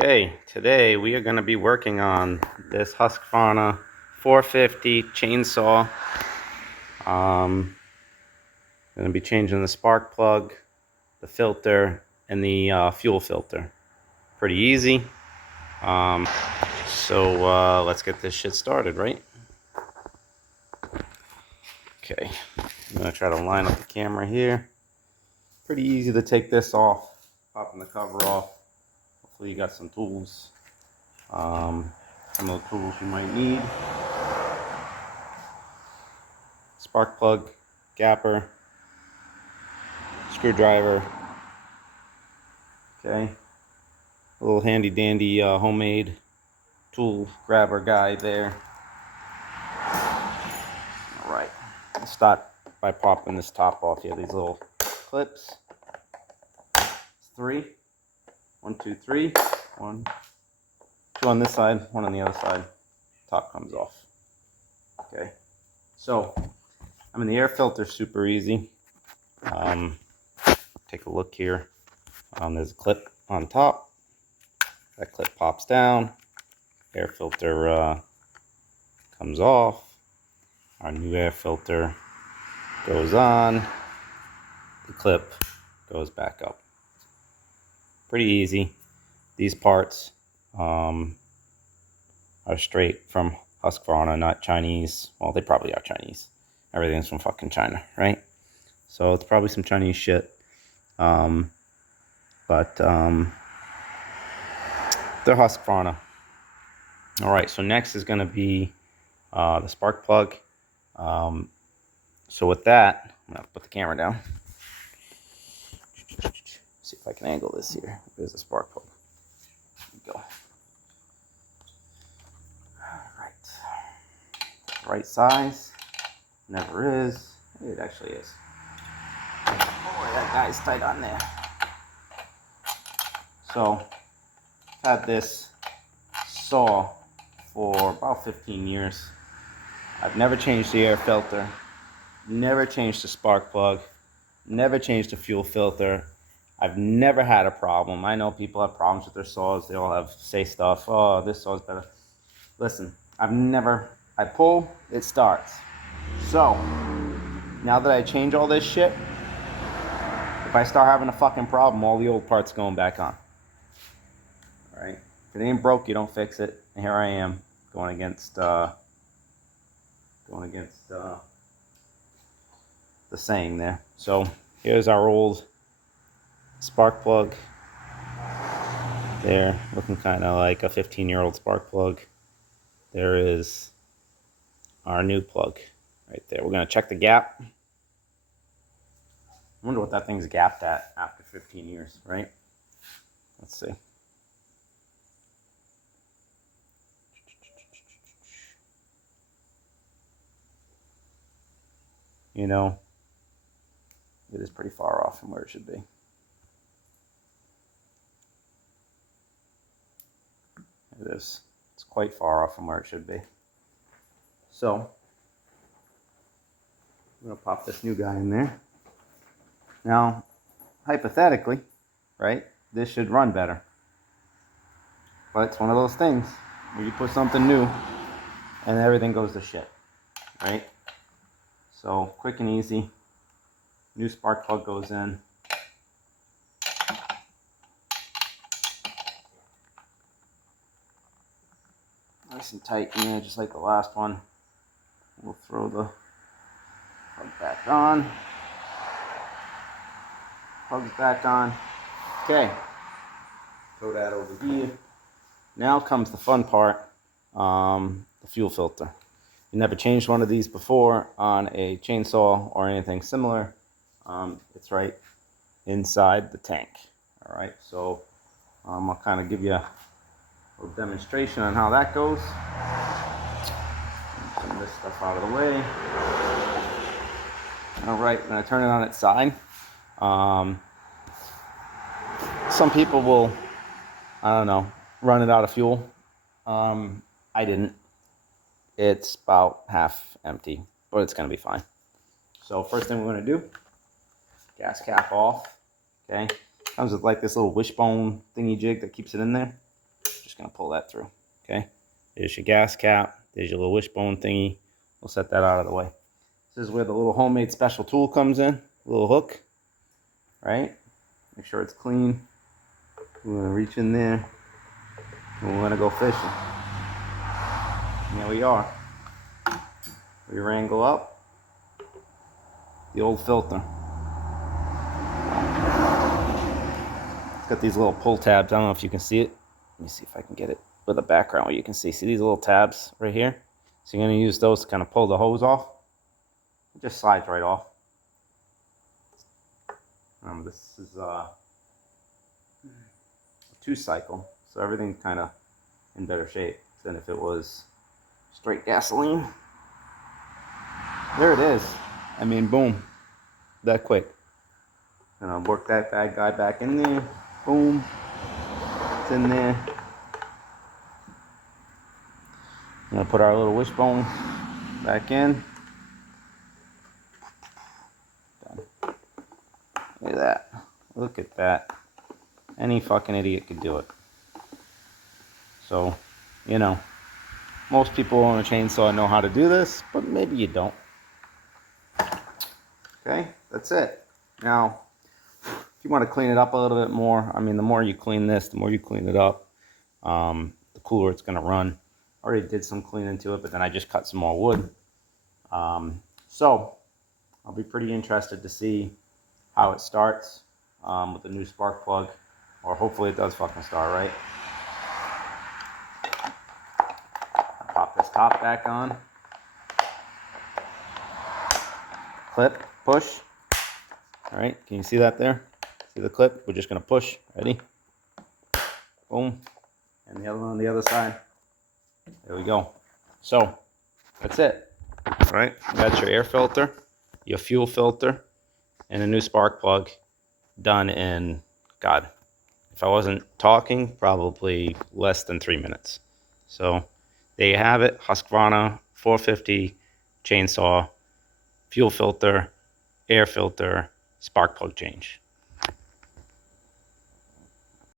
Okay, today we are going to be working on this Husqvarna 450 chainsaw. Going to be changing the spark plug, the filter, and the fuel filter. Pretty easy. So let's get this shit started, right? Okay, I'm going to try to line up the camera here. Pretty easy to take this off, popping the cover off. Hopefully you got some tools. Some of the tools you might need: spark plug, gapper, screwdriver. Okay, a little handy dandy homemade tool grabber guy there. All right, let's start by popping this top off here. These little clips. It's three. 1, 2, 3. 1, 2 on this side, 1 on the other side. Top comes off. Okay, so the air filter is super easy. Take a look here. There's a clip on top. That clip pops down. Air filter comes off. Our new air filter goes on. The clip goes back up. Pretty easy. These parts are straight from Husqvarna, not Chinese. Well, they probably are Chinese. Everything's from fucking China, right? So it's probably some Chinese shit. But they're Husqvarna. All right, so next is going to be the spark plug. So with that, I'm going to put the camera down. See if I can angle this here. There's the spark plug. There we go. All right. Right size. Never is. It actually is. Boy, that guy's tight on there. So, I've had this saw for about 15 years. I've never changed the air filter, never changed the spark plug, never changed the fuel filter. I've never had a problem. I know people have problems with their saws. They all say stuff, oh, this saw's better. Listen, I pull, it starts. So, now that I change all this shit, if I start having a fucking problem, all the old parts going back on. All right? If it ain't broke, you don't fix it. And here I am, going against the saying there. So here's our old spark plug there, looking kind of like a 15-year-old spark plug. There is our new plug right there. We're going to check the gap. I wonder what that thing's gapped at after 15 years, right? Let's see. You know, it is pretty far off from where it should be. It is. It's quite far off from where it should be. So, I'm going to pop this new guy in there. Now, hypothetically, right, this should run better. But it's one of those things where you put something new and everything goes to shit, right? So, quick and easy. New spark plug goes in. Nice and tight in there, just like the last one. We'll throw the plug back on. Plug's back on. Okay. Throw that over here. Now comes the fun part, the fuel filter. You never changed one of these before on a chainsaw or anything similar. It's right inside the tank. All right, so I'll kind of give you a little demonstration on how that goes. Turn this stuff out of the way. All right, when I turn it on its side, some people will, I don't know, run it out of fuel. I didn't. It's about half empty, but it's going to be fine. So first thing we're going to do, gas cap off. Okay, comes with like this little wishbone thingy jig that keeps it in there. gonna pull that through. Okay, there's your gas cap. There's your little wishbone thingy. We'll set that out of the way. This is where the little homemade special tool comes in. A little hook, right? Make sure it's clean. We're gonna reach in there and we're gonna go fishing. And there we are. We wrangle up the old filter. It's got these little pull tabs. I don't know if you can see it. Let me see if I can get it with a background where you can see. See these little tabs right here? So you're gonna use those to kind of pull the hose off. It just slides right off. This is a 2-cycle, so everything's kind of in better shape than if it was straight gasoline. There it is. I mean, boom, that quick. And I'll work that bad guy back in there. Boom, it's in there. I'm gonna put our little wishbone back in. Done. Look at that. Look at that. Any fucking idiot could do it. So, you know, most people on a chainsaw know how to do this, but maybe you don't. Okay, that's it. Now, if you want to clean it up a little bit more, I mean, the more you clean this, the more you clean it up, the cooler it's going to run. I already did some cleaning to it, but then I just cut some more wood. So, I'll be pretty interested to see how it starts with the new spark plug. Or hopefully it does fucking start, right? I'll pop this top back on. Clip, push. All right, can you see that there? See the clip? We're just gonna push. Ready? Boom. And the other one on the other side. There we go. So, that's it. All right, that's your air filter, your fuel filter, and a new spark plug done in, God, if I wasn't talking, probably less than 3 minutes. So there you have it. Husqvarna 450 chainsaw, fuel filter, air filter, spark plug change.